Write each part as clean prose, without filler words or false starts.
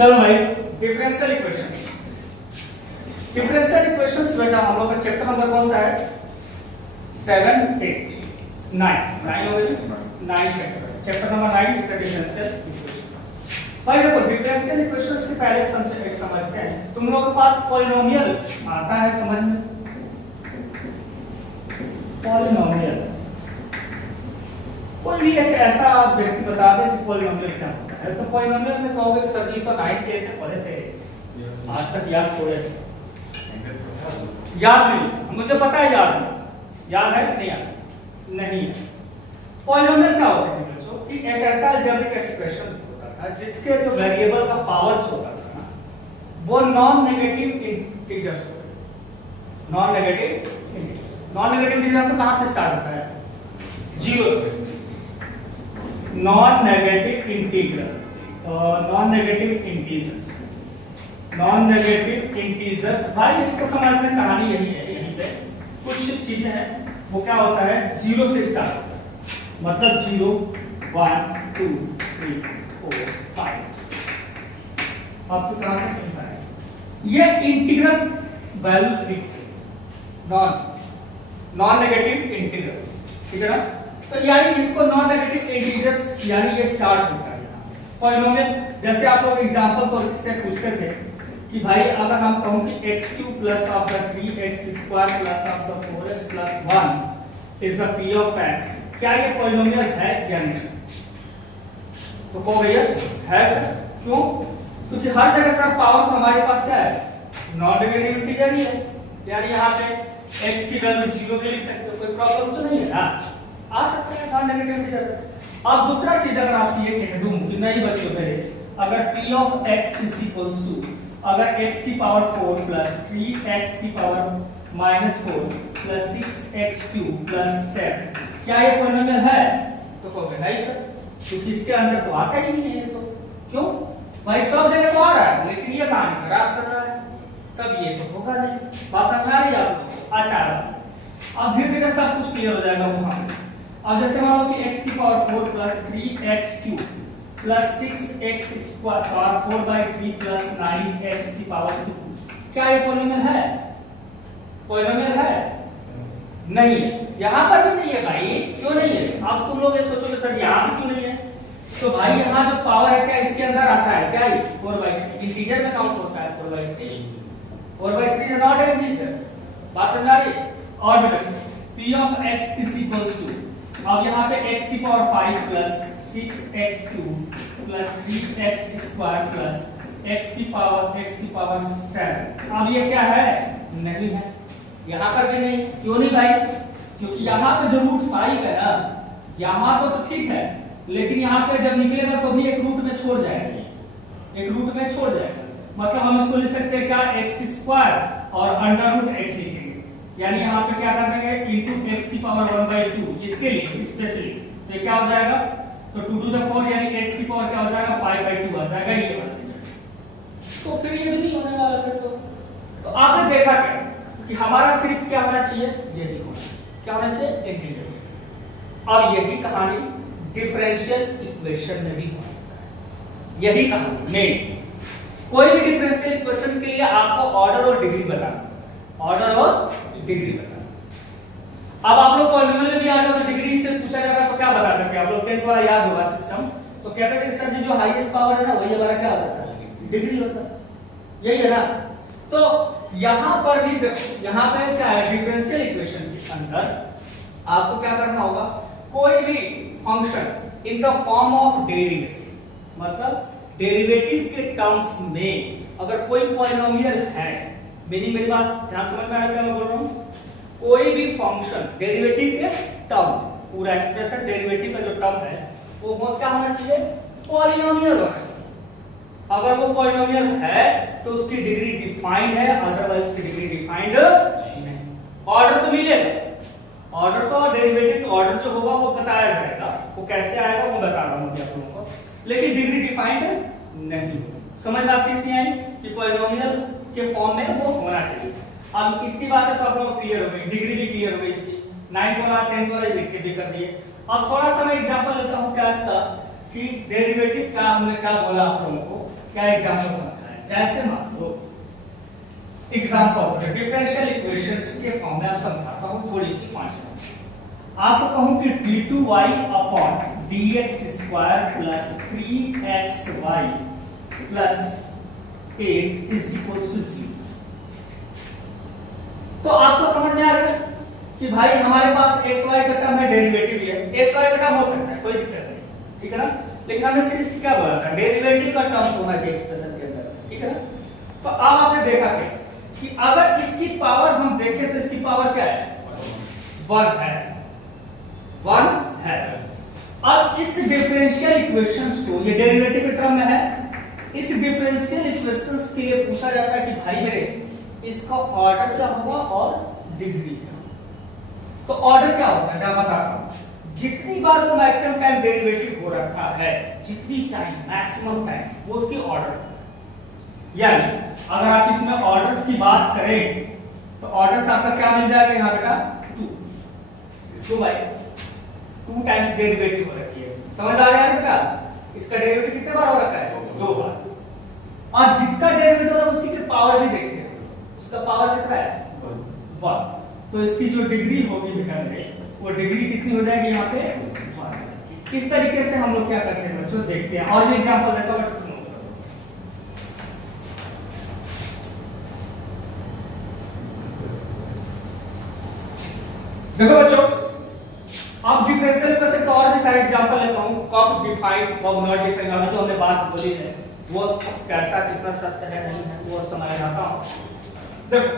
चलो भाई, differential equation. Differential equations बेटा हम लोग का चैप्टर नंबर कौन सा है? 7, 8, 9 हो गई, 9 चैप्टर नंबर 9 डिफरेंशियल इक्वेशन। भाई देखो, डिफरेंशियल इक्वेशंस के पहले समझते हैं। तुम लोगों के पास पॉलिनोमियल आता है समझ में? पॉलिनोमियल कोई भी एक ऐसा व्यक्ति बता दे कि पॉलिनोमियल क्या होता है, तो पॉलिनोमियल में कहोगे सर जी तो 9 10 में पढ़े थे, आज तक याद छोड़े थे। याद नहीं, मुझे पता है याद नहीं, याद है नहीं याद नहीं है। पॉलिनोमियल क्या होता है बच्चों कि एक ऐसा अलजेब्रिक एक्सप्रेशन होता था जिसके जो वेरिएबल का पावर जो होता था ना, वो नॉन नेगेटिव इंटीजर्स होते थे। नॉन नेगेटिव इंटीजर तो कहां से स्टार्ट होता है? 0 से। नॉन नेगेटिव इंटीजर्स, भाई इसको समझने कहानी यही है। यहीं पे कुछ चीजें हैं, वो क्या होता है 0 से स्टार्ट होता है, मतलब 0 1 2 3 4 5 आपको कराना नहीं है। ये इंटीग्रल वैल्यूज लिखते नॉन नेगेटिव इंटीग्रल्स, ठीक है ना? तो यानी इसको नॉन नेगेटिव इंटीजर्स यानी ये स्टार्ट होता है यहां से। पॉलिनोमियल जैसे आप लोग एग्जांपल तो से पूछते थे कि भाई अगर हम कहूं कि x³ plus of the 3x² plus of the 4x plus 1 is the p of x, क्या ये पॉलिनोमियल है या नहीं? तो कहोगे यस है सर। क्यों? क्योंकि हर जगह सर पावर तो हमारे पास क्या है? नॉन नेगेटिव इंटीजर ही है, यानी यहाँ पे x की वैल्यू 0 भी लिख सकते हो, कोई प्रॉब्लम तो नहीं है ना, आ सकते हैं नॉन नेगेटिव इंटीजर। अब दूसरा चीज अगर आपसे ये कह दूं कि नहीं बच्चों पहले अगर p of x is equals to अगर x की पावर 4 प्लस 3x की पावर -4 प्लस 6x³ प्लस 7 क्या ये पॉलिनोमियल है? तो कहोगे नहीं सर, क्योंकि इसके अंदर तो आता ही नहीं है। तो क्यों भाई? सब जगह तो आ रहा है लेकिन ये कहानी खराब कर रहा है, तब ये तो होगा नहीं। बात समझ में आ रही है आपको? अच्छा, अब धीरे धीरे सब कुछ क्लियर हो जाएगा वहां पे। अब जैसे मान लो कि x की power 4 plus 3x³ plus 6x² power 4/3 plus 9x की पावर 2, क्या ये पॉलिनोमियल है? पॉलिनोमियल है नहीं, यहां पर भी नहीं है भाई। क्यों नहीं है? आप तुम लोग ये सोचोगे सर यहां भी क्यों नहीं है? तो भाई यहां जो पावर है क्या इसके अंदर आता है? क्या ये 4/3 इंटीजर में काउंट होता है? 4/3 इज नॉट एन इंटीजर। बात समझ आ रही है? और भी देखो p of x is equals to, अब यहाँ पे x की power 5 plus 6x³ plus 3x² plus x की पावर 7। अब ये क्या है? नहीं है, यहाँ पर भी नहीं। क्यों नहीं भाई? क्योंकि यहाँ पे जो रूट 5 है ना, यहाँ तो ठीक है, लेकिन यहाँ पे जब निकलेगा तो भी एक रूट में छोड़ जाएगा, एक रूट में छोड़ जाएगा। मतलब हम इसको लिख सकते हैं क्या? x² और √x लिखेंगे, यानी यहाँ पे क्या कर देंगे इनटू x की पावर 1/2 इसके लिए स्पेशली। तो क्या हो जाएगा? तो 2 to the 4 यानी x की पावर क्या हो जाएगा? 5/2 आ जाएगा ये वाला। तो फिर ये भी नहीं होने वाला फिर तो आपने देखा क्या कि हमारा सिर्फ क्या होना चाहिए? ये देखो क्या होना चाहिए? इंटीजर। अब यही कहानी डिफरेंशियल इक्वेशन में भी होता है, यही कहानी मेन। कोई भी डिफरेंशियल इक्वेशन के लिए आपको ऑर्डर और डिग्री बताना, ऑर्डर और डिग्री बताना। अब आप लोग पॉलिनोमियल में भी आ जाओ तो डिग्री से पूछा जाएगा तो क्या बता सकते हैं आप लोग? 10th वाला याद होगा सिस्टम। तो कहते थे सर जी जो हाईएस्ट पावर है ना वही हमारा क्या होता है? डिग्री होता है, यही है ना? तो यहां पर भी देखो, यहां पे क्या है? डिफरेंशियल इक्वेशन के अंदर आपको क्या करना होगा? कोई भी function in the form of derivative, मतलब डेरिवेटिव के टर्म्स में अगर कोई पॉलिनोमियल है, मेरी बात ध्यान समझ में आया क्या मैं बोल रहा हूं? कोई भी फंक्शन डेरिवेटिव के टर्म, पूरा एक्सप्रेशन डेरिवेटिव का जो टर्म है वो क्या होना चाहिए? पॉलिनोमियल होना चाहिए। अगर वो पॉलिनोमियल है तो उसकी डिग्री डिफाइंड है, अदरवाइज उसकी डिग्री डिफाइंड नहीं है। ऑर्डर तो मिलेगा, ऑर्डर तो डेरिवेटिव ऑर्डर जो होगा वो बताया जाएगा, वो कैसे आएगा वो बता रहा हूं आप लोगों को, लेकिन डिग्री डिफाइंड नहीं। समझ में आती है कि पॉलिनोमियल के फॉर्म में वो होना चाहिए। अब इतनी बातें तो आप लोगों को क्लियर हो गई, डिग्री भी क्लियर हो गई इसकी, 9th वाला 10th वाला लिख के भी कर दिए। अब थोड़ा सा मैं एग्जांपल लेता हूं क्या इसका कि डेरिवेटिव क्या हमने क्या बोला आप लोगों को क्या एग्जांपल समझना है। जैसे मान लो एग्जांपल डिफरेंशियल इक्वेशंस के फॉर्म में आप समझाता हूं थोड़ी सी कॉन्सेप्ट। आपको कहूं कि d2y upon dx square plus 3xy plus 8 is equal to 0। तो आपको समझ में आ गया कि भाई हमारे पास xy का टर्म है, डेरिवेटिव भी है, xy का टर्म हो सकता है, कोई दिक्कत नहीं, ठीक है ना। लेकिन हमने सिर्फ क्या बोला था, डेरिवेटिव का टर्म होना चाहिए एक्सप्रेशन के अंदर, ठीक है ना। तो अब आपने देखा कि अगर इसकी पावर हम देखें तो इसकी पावर क्या है, 1 है, 1 है। अब इस डिफरेंशियल इक्वेशंस को, ये डेरिवेटिव के टर्म में है, इस डिफरेंशियल इक्वेशंस के लिए पूछा जाता है कि भाई मेरे इसका ऑर्डर क्या होगा और डिग्री क्या। तो ऑर्डर क्या होता है मैं बताता हूं। जितनी बार वो मैक्सिमम टाइम डेरिवेटिव हो रखा है, जितनी टाइम मैक्सिमम टाइम, वो उसकी ऑर्डर। यानी अगर आप इसमें ऑर्डर्स की बात करें तो ऑर्डर्स आपका क्या मिल जाएगा यहाँ बेटा, 2 टाइम्स डेरिवेटिव हो रखी है। समझ आ रहा है बेटा, इसका डेरिवेटिव कितने बार हो रखा है, 2 बार। और जिसका डेरिवेटिव है उसी के पावर भी देखते हैं, उसका पावर कितना है, 1। तो इसकी जो डिग्री होगी बेटा वो डिग्री कितनी हो जाएगी यहाँ पे, 1। इस तरीके से हम लोग क्या करते हैं बच्चों, देखते हैं। और भी एग्जांपल देता हूं, सुनो। देखो बच्चों, अब डिफरेंशियल इक्वेशन का और भी सारे एग्जांपल लेता हूं। कब डिफाइंड, कब नॉट डिफाइंड, अभी जो हमने बात बोली है वो कैसा कितना सत्य है नहीं है वो समझ आता हूं। देखो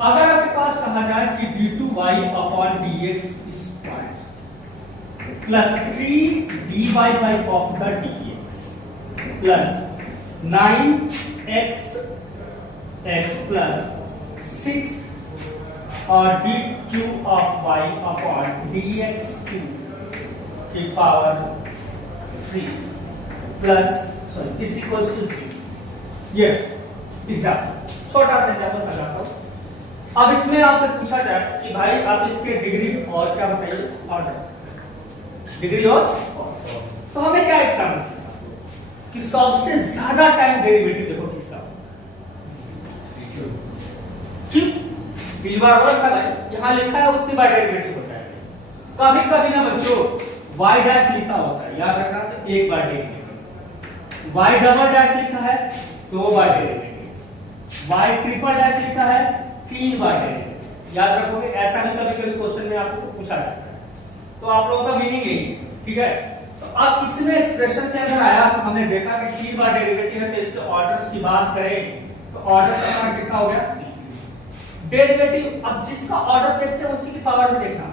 अगर आपके पास कहा जाए कि d2y upon dx square plus 3dy by of the dx plus 9x plus 6 और dq of y upon dx की power 3 plus sorry is equals to 0। ये एग्जांपल, छोटा सा एग्जांपल समझाता हूं। अब इसमें आपसे पूछा जाए कि भाई आप इसके डिग्री और क्या बताइए, ऑर्डर, डिग्री और तो हमें क्या एग्जाम्पल कि सबसे ज्यादा टाइम डेरिवेटिव देखो किसका, क्यों तीन बार और था भाई, यहां लिखा है उतनी बार डेरिवेटिव होता है। कभी कभी ना बच्चों y डैश लिखा होता है, याद रखना, तो एक बार डेरिवेटिव। y डबल डैश लिखा है 2 बार डेरिवेटिव, y ट्रिपल डैश लिखा है 3 बार डेरिवेटिव। याद रखोगे, ऐसा नहीं कभी कभी क्वेश्चन में आपको पूछा जाता है, तो आप लोगों का मीनिंग यही, ठीक है। तो अब इसमें एक्सप्रेशन के अंदर आया तो हमने देखा कि 3 बार डेरिवेटिव है, तो इसके ऑर्डर्स की बात करें तो ऑर्डर का कितना हो गया, डेरिवेटिव। अब जिसका ऑर्डर देखते हैं उसी की पावर भी देखना,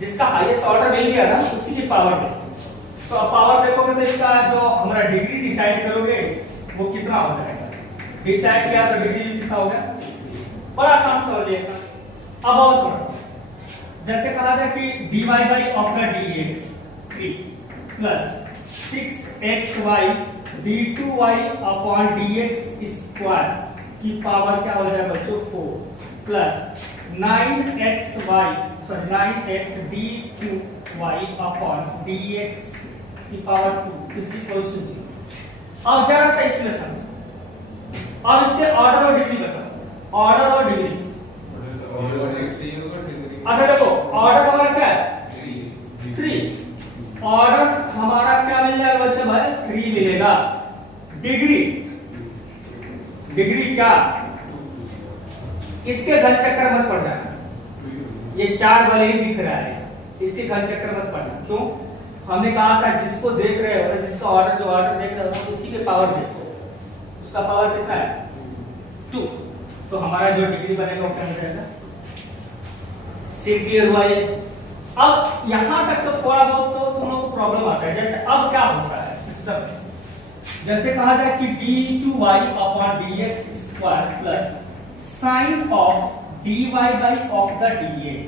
जिसका हाईएस्ट ऑर्डर मिल गया ना उसी की पावर देखो। तो अब पावर देखोगे तो इसका जो हमारा डिग्री डिसाइड करोगे वो कितना हो जाएगा, डिसाइड किया तो डिग्री कितना हो गया, बड़ा आसान समझिएगा। अब और थोड़ा सा, जैसे कहा जाए कि dy by of the dx 3 plus 6xy d2y upon dx square की पावर क्या हो जाएगा बच्चों 4 plus 9x d2y upon dx की पावर 2 इज इक्वल्स टू 0। अब जरा सा इसमें समझो, अब इसके ऑर्डर और डिग्री बताओ, ऑर्डर और डिग्री। अच्छा देखो ऑर्डर हमारा क्या है 3, ऑर्डर हमारा क्या मिल जाएगा बच्चे भाई 3 मिलेगा। डिग्री, डिग्री क्या, इसके घन चक्कर मत पड़ जाना, ये 4 भले ही दिख रहा है, इसके घन चक्कर मत पड़ना। क्यों, हमने कहा था जिसको देख रहे हो, जिसका ऑर्डर जो ऑर्डर देख रहे हो उसी के पावर देखो, उसका पावर कितना है 2। तो हमारा जो डिग्री बनेगा वो क्या हो जाएगा, से क्लियर हुआ ये। अब यहां तक तो थोड़ा बहुत तो तुम लोगों को प्रॉब्लम आता है। जैसे अब क्या होता है सिस्टम में, जैसे कहा जाए कि d2y upon dx square plus sign of dy by of the dx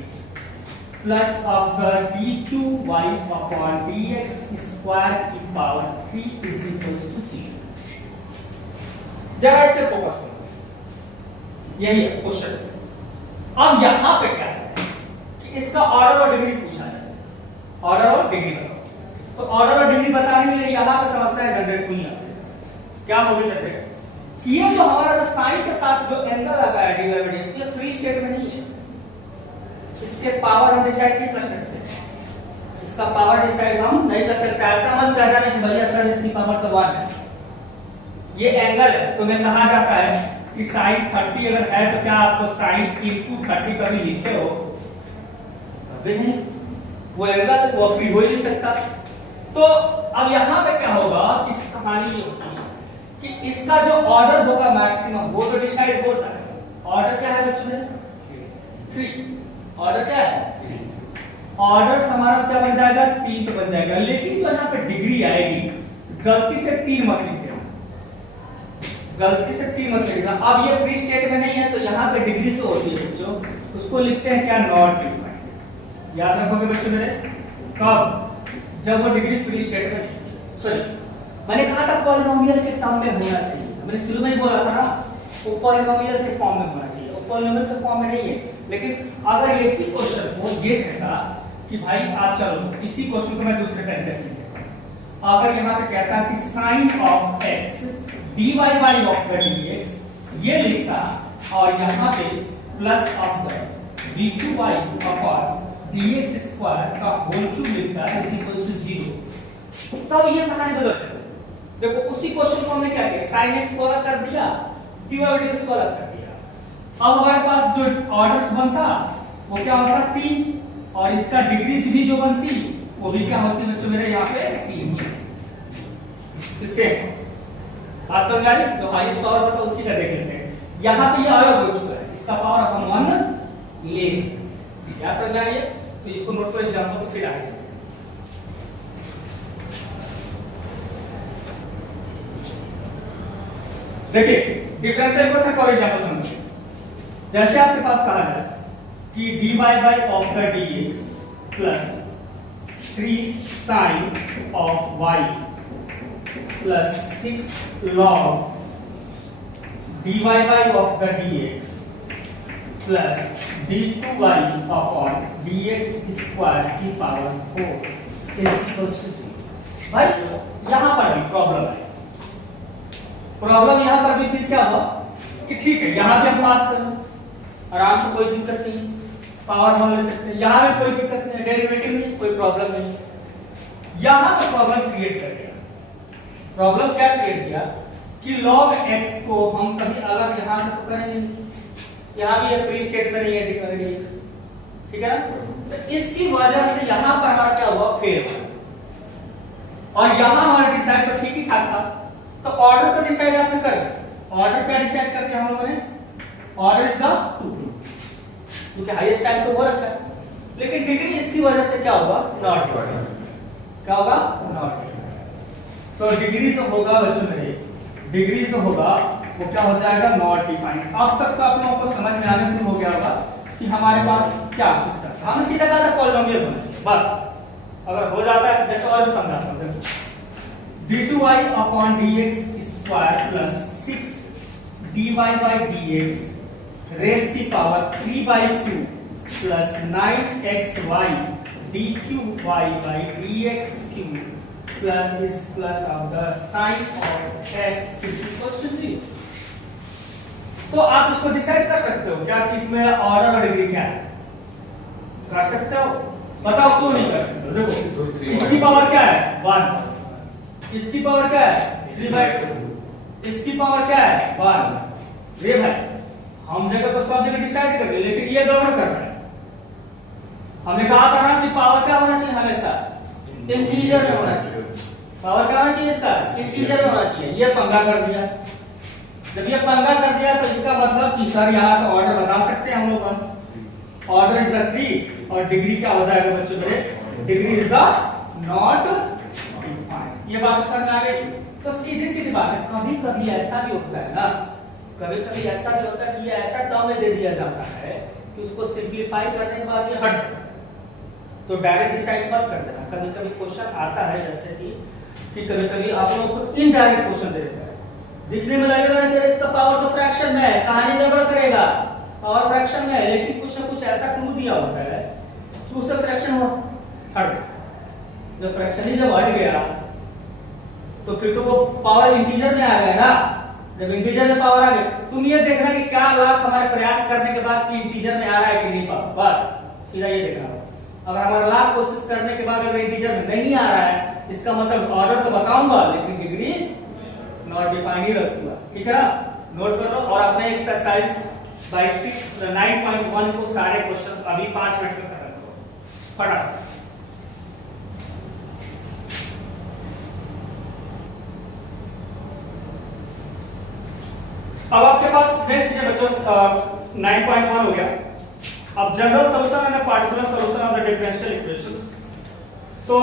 plus of the dqy upon dx square की पावर 3 इज इक्वल्स टू 0। जरा इसे फोकस करो, यही है क्वेश्चन। अब यहां पे क्या है कि इसका ऑर्डर और डिग्री पूछा जाए, ऑर्डर और डिग्री बताओ। तो ऑर्डर और डिग्री बताने के लिए यहां पे समस्या जनरेट हुई है। क्या होगी जनरेटर? ये जो हमारा साइन के साथ जो एंगल लगा है dy by dx, ये फ्री स्टेट में नहीं है। इसके पावर हम डिसाइड नहीं कर सकते, इसका पावर डिसाइड हम नहीं कर सकते। ऐसा मत कहना कि भैया सर इसकी पावर तो 1 है। ये एंगल है, तो मैं कहा जाता है कि sin 30 अगर है तो क्या आपको sin into 30 कभी लिखे हो? कभी नहीं। वो एंगल वो फ्री हो ही नहीं सकता। तो अब यहाँ पे क्या होगा कि इस कहानी ये होगी कि इसका जो ऑर्डर होगा मैक्सिमम वो तो डिसाइड हो जाएगा। ऑर्डर क्या है बच्चों में? 3। ऑर्डर क्या है? ऑर्डर हमारा क्या बन जाएगा? 3 तो बन जाएगा, लेकिन जो यहाँ पे डिग्री आएगी गलती से 3 मत लिख देना, गलती से 3 मत लिख देना। अब ये फ्री स्टेट में नहीं है तो यहाँ पे डिग्री जो होती है बच्चों उसको लिखते हैं क्या? Not defined. याद रखोगे बच्चों मेरे? कब? जब वो डिग्री फ्री स्टेट में नहीं। सॉरी, मैंने कहा था पॉलिनोमियल के टर्म में होना चाहिए, मैंने शुरू में ही बोला था ना, वो पॉलिनोमियल के फॉर्म में होना चाहिए। वो पॉलिनोमियल के फॉर्म में नहीं है। लेकिन अगर इसी क्वेश्चन को ये कहता कि भाई आप चलो इसी क्वेश्चन को मैं दूसरे तरीके से लिखता, अगर यहाँ पे कहता कि sin of x dy by of the dx ये लिखता और यहाँ पे plus of the d2y upon dx square का होल क्यूब लिखता है इज इक्वल टू 0, तब ये कहानी बदल जाएगी। देखो उसी क्वेश्चन को हमने क्या किया? sin x को अलग कर दिया, dy by dx को अलग कर दिया। अब हमारे पास जो ऑर्डर्स बनता वो क्या होता? 3, और इसका डिग्री भी जो बनती वो भी क्या होती बच्चों मेरे? यहाँ पे 3 ही। इससे बात समझ आ रही? जो हाईएस्ट पावर होता है उसी का देख लेते हैं। यहाँ पे ये अलग हो चुका है, इसका पावर अपन 1 ले सकते। क्या समझ आ रही है? तो इसको नोट करो, एग्जांपल को फिर आगे चलते हैं। देखिए डिफरेंशियल इक्वेशन का एग्जांपल समझिए। जैसे आपके पास कहा है कि dy by of the dx plus 3 sin of y plus 6 log dy by of the dx plus d2y upon dx square की पावर 4 is equals to 0। भाई यहां पर भी प्रॉब्लम है। प्रॉब्लम यहां पर भी फिर क्या हुआ कि ठीक है यहां पे हम पास कर लो, आराम से, कोई दिक्कत नहीं, पावर मान ले सकते हैं। यहां भी कोई दिक्कत नहीं, डेरिवेटिव नहीं, कोई प्रॉब्लम नहीं। यहां तो प्रॉब्लम क्रिएट कर दिया। प्रॉब्लम क्या क्रिएट किया कि log x को हम कभी अलग यहां से तो करेंगे नहीं, यहां भी ये फ्री स्टेट में नहीं है dx, ठीक है ना? तो इसकी वजह से यहां पर हमारा क्या हुआ? फेल। और यहां हमारा डिसाइड तो ठीक ही ठाक था, तो ऑर्डर तो डिसाइड आपने कर दिया। ऑर्डर क्या डिसाइड कर दिया हम लोगों ने? ऑर्डर इज द 2, क्योंकि हाईएस्ट टाइम तो वो रखा है, लेकिन डिग्री इसकी वजह से क्या होगा? Not defined. क्या होगा? Not defined. तो डिग्री जो होगा बच्चों मेरे, डिग्री जो होगा वो क्या हो जाएगा? Not defined. अब तक तो आप लोगों को समझ में आने शुरू हो गया होगा कि हमारे पास क्या सिस्टम। हमने सीधा कहा था पॉलिनोमियल होना चाहिए, बस। अगर हो जाता है जैसे और भी समझाता हूं, d2y upon dx square plus 6 dy by dx raised की power 3 by 2 plus 9xy dqy by dx cube plus is plus of the sin of x is equals to 0। तो आप इसको डिसाइड कर सकते हो क्या कि इसमें ऑर्डर और डिग्री क्या है? कर सकते हो। बताओ क्यों नहीं कर सकते हो? देखो इसकी पावर क्या है? 1, इसकी पावर क्या है? 3/2, इसकी पावर क्या है? 1। रे भाई हम जगह तो सब जगह डिसाइड कर लिए, लेकिन ये गड़बड़ कर रहा है। हमने कहा था ना कि पावर क्या होना चाहिए? हमेशा इंटीजर में होना चाहिए। पावर क्या होना चाहिए? इसका इंटीजर में होना चाहिए। ये पंगा कर दिया। जब ये पंगा कर दिया तो इसका मतलब कि सर यहाँ पे ऑर्डर बता सकते हैं हम लोग, बस ऑर्डर इज द 3 और डिग्री क्या हो जाएगा बच्चों मेरे? Degree is the not defined. ये बात समझ आ गई? तो सीधी सीधी बात है। कभी कभी ऐसा भी होता है ना, कभी कभी ऐसा भी होता है कि ये ऐसा टर्म में दे दिया जाता है कि उसको सिंपलीफाई करने के बाद ये हट, तो डायरेक्ट डिसाइड मत कर देना। कभी कभी क्वेश्चन आता है जैसे कि कभी कभी आप लोगों को इनडायरेक्ट क्वेश्चन दे देता है, दिखने में लगेगा ना कि इसका पावर तो फ्रैक्शन में है, कहानी गड़बड़ करेगा, पावर फ्रैक्शन में है, लेकिन कुछ ना कुछ ऐसा क्लू दिया होता है कि उससे फ्रैक्शन हो हट। जब फ्रैक्शन ही जब हट गया तो फिर तो वो पावर इंटीजर में आ गया ना। जब इंटीजर में पावर आ गई, तुम ये देखना कि क्या लाख हमारे प्रयास करने के बाद कि इंटीजर में आ रहा है कि नहीं पावर, बस सीधा ये देखना होगा। अगर हमारा लाख कोशिश करने के बाद अगर इंटीजर में नहीं आ रहा है, इसका मतलब ऑर्डर तो बताऊंगा लेकिन डिग्री नॉट डिफाइन ही रखूंगा, ठीक है ना। नोट कर लो और अपने एक्सरसाइज बाय 9.1 को सारे क्वेश्चंस अभी 5 मिनट में खत्म करो फटाफट। अब आपके पास नेक्स्ट है बच्चों 9.1 हो गया। अब general solution and particular solution of the differential equations. तो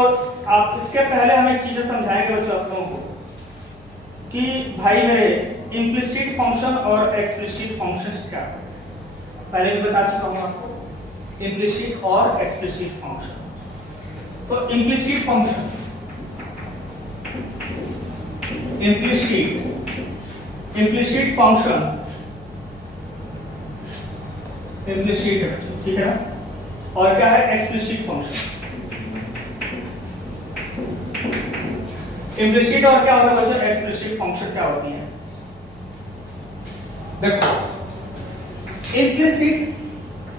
आप इसके पहले हम एक चीजें समझाएंगे बच्चों आप लोगों को कि भाई मेरे इम्प्लिसिट फंक्शन और एक्सप्लिसिट फंक्शंस क्या है। पहले भी बता चुका हूं आपको इम्प्लिसिट और एक्सप्लिसिट फंक्शन। तो implicit function implicit function implicit है बच्चों, ठीक है ना। और क्या है एक्सप्लिसिट फंक्शन। इम्प्लिसिट और क्या होता है बच्चों, एक्सप्लिसिट फंक्शन क्या होती है। देखो इम्प्लिसिट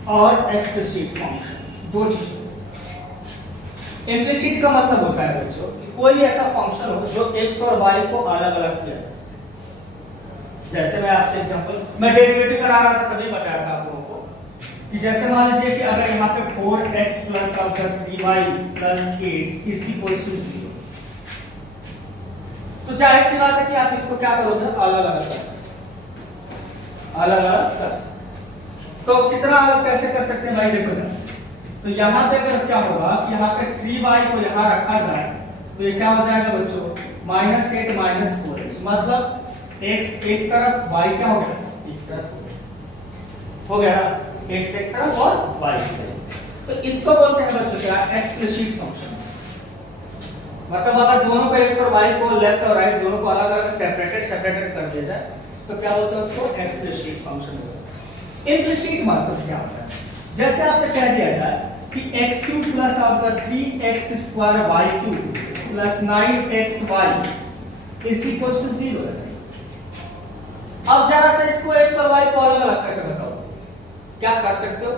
और एक्सप्लिसिट फंक्शन दो चीजें। इम्प्लिसिट का मतलब होता है बच्चों कि कोई ऐसा फंक्शन हो जो x और y को अलग अलग किया जा सके। जैसे मैं आपसे एग्जांपल, मैं डेरिवेटिव करा रहा था तभी बताया था आप लोगों को कि जैसे मान लीजिए कि अगर यहाँ पे 4x plus 3y plus 8 is equals to 0, तो जाहिर सी बात है कि आप इसको क्या करोगे, अलग अलग कर सकते, अलग अलग कर सकते। तो कितना अलग कैसे कर सकते हैं भाई, देखो ना। तो यहाँ पे अगर क्या होगा कि यहाँ पे 3y को यहाँ रखा जाए तो ये क्या हो जाएगा बच्चों, -8 -4x, मतलब x एक तरफ y क्या हो गया, एक तरफ हो गया ना, x एक तरफ और y एक तरफ। तो इसको बोलते हैं बच्चों क्या, एक्सप्लिसिट फंक्शन। मतलब अगर दोनों को x और y को लेफ्ट और राइट दोनों को अलग अलग सेपरेटेड कर दिया जाए तो क्या होता है, उसको एक्सप्लिसिट फंक्शन होता है। इम्प्लिसिट मतलब क्या होता है, जैसे आपसे कह दिया जाए कि x³ plus 3x² y³ plus 9xy is equal to 0 है। अब जरा से इसको x और y को अलग अलग करके बताओ, क्या कर सकते हो।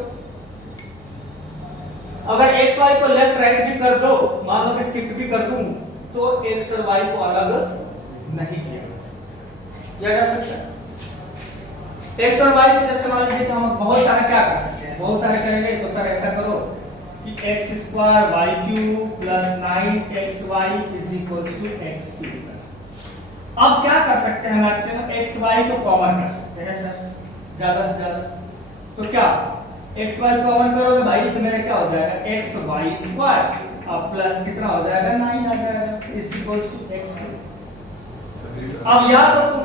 अगर x y को लेफ्ट राइट भी कर दो, मान लो कि शिफ्ट भी कर दूं, तो x और y को अलग नहीं किया जा सकता है। x और y को जैसे मान लीजिए तो हम बहुत सारे क्या कर सकते हैं, बहुत सारे करेंगे। तो सर ऐसा करो कि x² y³ plus 9xy is equals to x³। अब क्या कर सकते हैं, मैक्सिमम x y को कॉमन कर सकते हैं सर, ज्यादा से ज्यादा। तो क्या x y कॉमन करोगे भाई तो मेरा क्या हो जाएगा, xy² अब प्लस कितना हो जाएगा, 9 आ जाएगा इज इक्वल्स टू x²। अब या तो तुम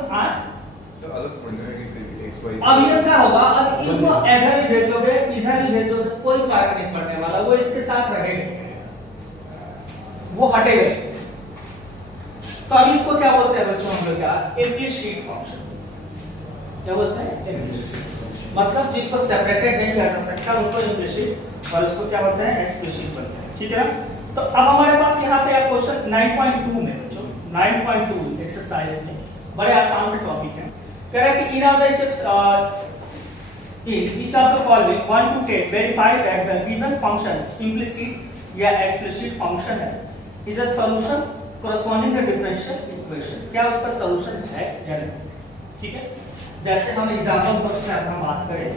तो अलग थोड़ी ना है कि फिर x y। अब ये क्या होगा, अब इनको इधर भी भेजोगे इधर भी भेजोगे, कोई फर्क नहीं पड़ने वाला, वो इसके साथ रहेंगे, वो हटेगा। तो अब इसको क्या बोलते हैं बच्चों हम लोग, क्या इम्प्लिसिट फंक्शन। क्या बोलते हैं, इम्प्लिसिट, मतलब जिनको सेपरेटेड नहीं किया जा सकता उनको इम्प्लिसिट, और इसको क्या बोलते हैं, एक्सप्लिसिट बोलते हैं, ठीक है ना। तो अब हमारे पास यहाँ पे क्वेश्चन 9.2 में बच्चों 9.2 एक्सरसाइज में बड़े आसान से टॉपिक है। कह रहा है कि इन each of the following 1 to 10 verify that the given function implicit या explicit function है is a solution corresponding to differential equation। क्या उसका solution है या नहीं, ठीक है। जैसे हम एग्जांपल बॉक्स में अब हम बात करें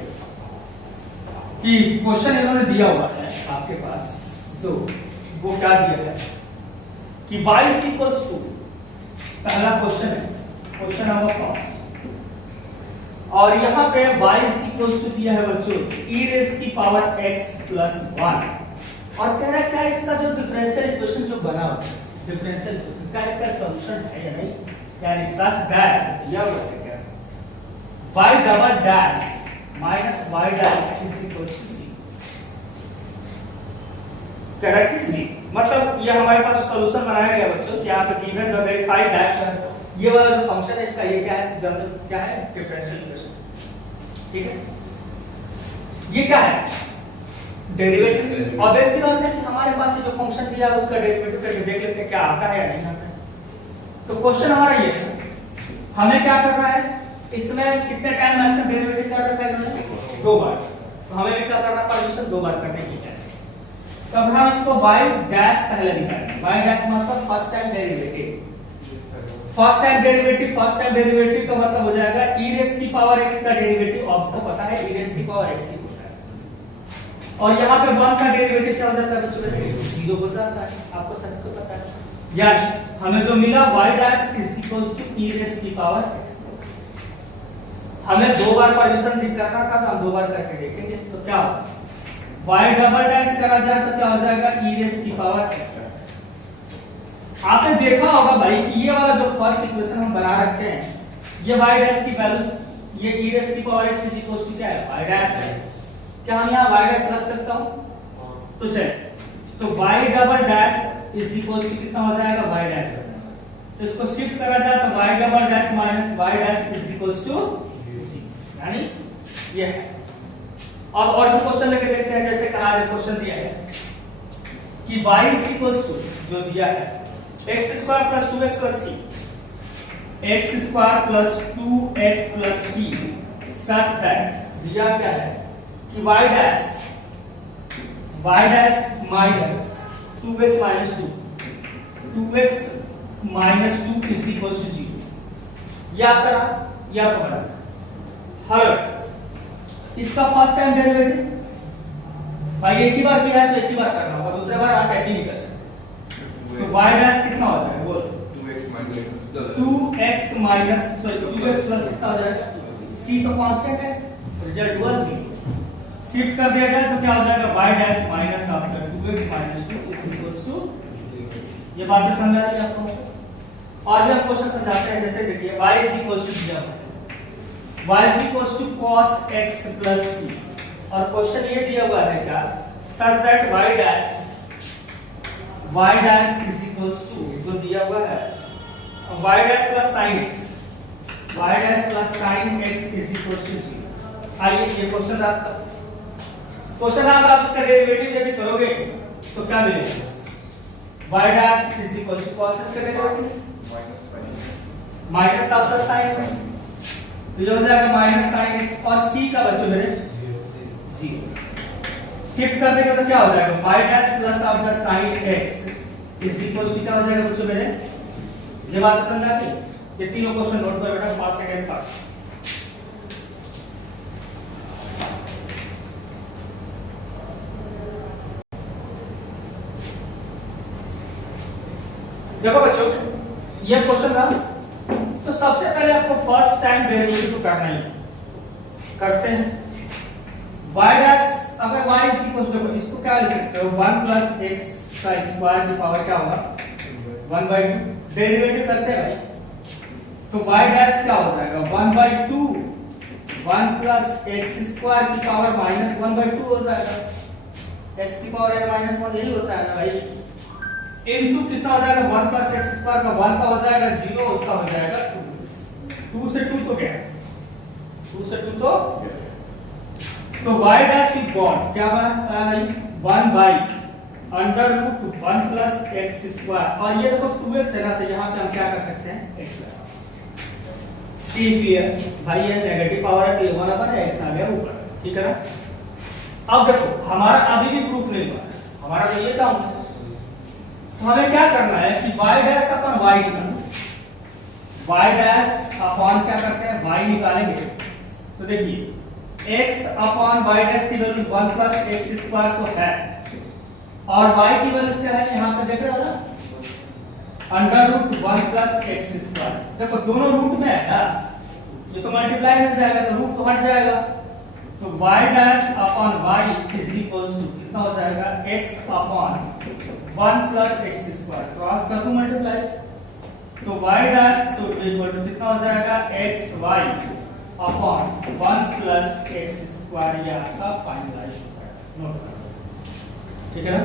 कि क्वेश्चन इन्होंने दिया हुआ है आपके पास, तो वो क्या दिया है कि y is equals to, पहला क्वेश्चन है, क्वेश्चन नंबर फर्स्ट, और यहाँ पे y is equals to दिया है बच्चों e raised की पावर x plus 1, और कह रहा है क्या इसका जो डिफरेंशियल इक्वेशन जो बना हुआ है, डिफरेंशियल इक्वेशन का इसका सॉल्यूशन है या नहीं, यानी सच दैट यह होता है क्या, y double dash minus y dash is equals to 0। Correct is, मतलब ये हमारे पास सॉल्यूशन बनाया गया बच्चों, यहाँ पे गिवन द वेरीफाई दैट ये वाला जो फंक्शन है इसका ये क्या है, जनरल क्या है, डिफरेंशियल इक्वेशन, ठीक है। ये क्या है, डेरिवेटिव। ऑब्वियसली बात है कि हमारे पास ये जो फंक्शन दिया है उसका डेरिवेटिव करके देख लेते हैं क्या आता है या नहीं आता है। तो क्वेश्चन हमारा ये है, हमें क्या करना है, इसमें कितने टाइम मैक्सिमम डेरिवेटिव कर रखा है इन्होंने, 2 बार। तो हमें भी क्या करना परमिशन 2 बार करने की है। तो अब हम इसको y डैश पहले निकालेंगे। y डैश मतलब first time derivative. First time derivative का मतलब हो जाएगा e रेस की पावर x का डेरिवेटिव, आपको पता है e रेस की पावर x ही होता है। और यहाँ पे 1 का डेरिवेटिव क्या हो जाता है बच्चों, 0 हो जाता है, आपको सबको पता है। यानी हमें जो मिला y dash is equals to e raise की पावर x। हमें 2 बार परमिशन दी करना था, तो हम 2 बार करके देखेंगे। तो क्या y डबल डैश करा जाए तो क्या हो जाएगा, e रेस की पावर x। आपने देखा होगा भाई कि ये वाला जो फर्स्ट इक्वेशन हम बना रखे हैं, ये y डैश की वैल्यू, ये e रेस की power x is equals to क्या है, y डैश है। क्या हम यहाँ y डैश रख सकता हूँ? तो चल, तो y double dash is equals to कितना हो जाएगा, y डैश। तो इसको शिफ्ट करा जाए तो y double dash minus y dash is equals to 0, यानी ये है। अब और भी क्वेश्चन लेके देखते हैं। जैसे कहा है, क्वेश्चन दिया है कि y इज इक्वल्स टू, जो दिया है x square plus 2x plus c, x square plus 2x plus c such that, दिया क्या है कि y dash minus 2x minus 2x minus 2 is equals to 0। ये आपका रहा, ये आपका बना। हर इसका फर्स्ट टाइम डेरिवेटिव भाई एक ही बार किया है तो एक ही बार करना होगा, दूसरे बार आप ऐड नहीं कर सकते। तो y डैश कितना हो जाएगा, बोल 2x माइनस 2x प्लस कितना हो जाएगा, c तो कांस्टेंट है, रिजल्ट हुआ 0। शिफ्ट कर दिया जाए तो क्या हो जाएगा, y डैश माइनस आपका 2x minus 2 is equals to 0। ये बातें समझ आ रही है आपको? और भी हम क्वेश्चन समझाते हैं। जैसे देखिए y इज इक्वल्स टू दिया है, y is equals to cos x plus c, और क्वेश्चन ये दिया हुआ है क्या, such that y dash is equals to, जो दिया हुआ है y dash plus sin x, y dash plus sin x is equals to 0। आइए ये क्वेश्चन आपका, क्वेश्चन आप इसका डेरिवेटिव यदि करोगे तो क्या मिलेगा, y dash is equals to cos x का derivative minus of the sin x, तो ये हो जाएगा माइनस sin x, और c का बच्चों मेरे 0। शिफ्ट कर देंगे तो क्या हो जाएगा, y dash plus of the sin x is equals to क्या हो जाएगा बच्चों मेरे, ये बात समझ आ गई? ये तीनों क्वेश्चन नोट कर बेटा, 5 सेकंड का। देखो बच्चों, ये क्वेश्चन था, तो सबसे पहले आपको फर्स्ट टाइम डेरिवेटिव को करना ही करते हैं। y डैश, अगर y इज इक्वल टू, देखो इसको क्या लिख सकते हो, 1 प्लस x का स्क्वायर की पावर क्या होगा, 1/2। डेरिवेटिव करते हैं भाई, तो y डैश क्या हो जाएगा, 1/2 1 प्लस x स्क्वायर की पावर माइनस 1/2 हो जाएगा। x की पावर n माइनस 1 यही होता है ना भाई, इनटू कितना हो जाएगा, 1 प्लस x स्क्वायर का 1 का हो जाएगा 0, उसका हो जाएगा 2 से 2 तो क्या, 2 से 2 तो y डैश इज गॉन, क्या बना भाई, 1/√1 प्लस x स्क्वायर, और ये देखो 2x है ना, तो यहाँ पे हम क्या कर सकते हैं, x लगा सकते। c भी है भाई, ये नेगेटिव पावर है तो ये 1/x आ गया ऊपर, ठीक है ना। अब देखो हमारा अभी भी प्रूफ नहीं हुआ, हमारा तो ये काम है, तो हमें क्या करना है कि y डैश अपन y निकालेंगे, y डैश अपॉन क्या करते हैं, y निकालेंगे। तो देखिए x अपॉन y डैश की वैल्यू 1 प्लस x स्क्वायर तो है, और y की वैल्यू क्या है, यहाँ पे देख रहे हो ना, √1 प्लस x स्क्वायर। देखो दोनों रूट में है ना, ये तो मल्टीप्लाई में जाएगा तो रूट तो हट जाएगा, तो y dash upon y is equals to कितना हो जाएगा, x upon 1 plus x square, cross कर दूं मल्टीप्लाई, तो y डैश इक्वल टू कितना हो जाएगा, xy upon 1 plus x square, ये आपका फाइनलाइज हो जाएगा। नोट करो, ठीक है ना।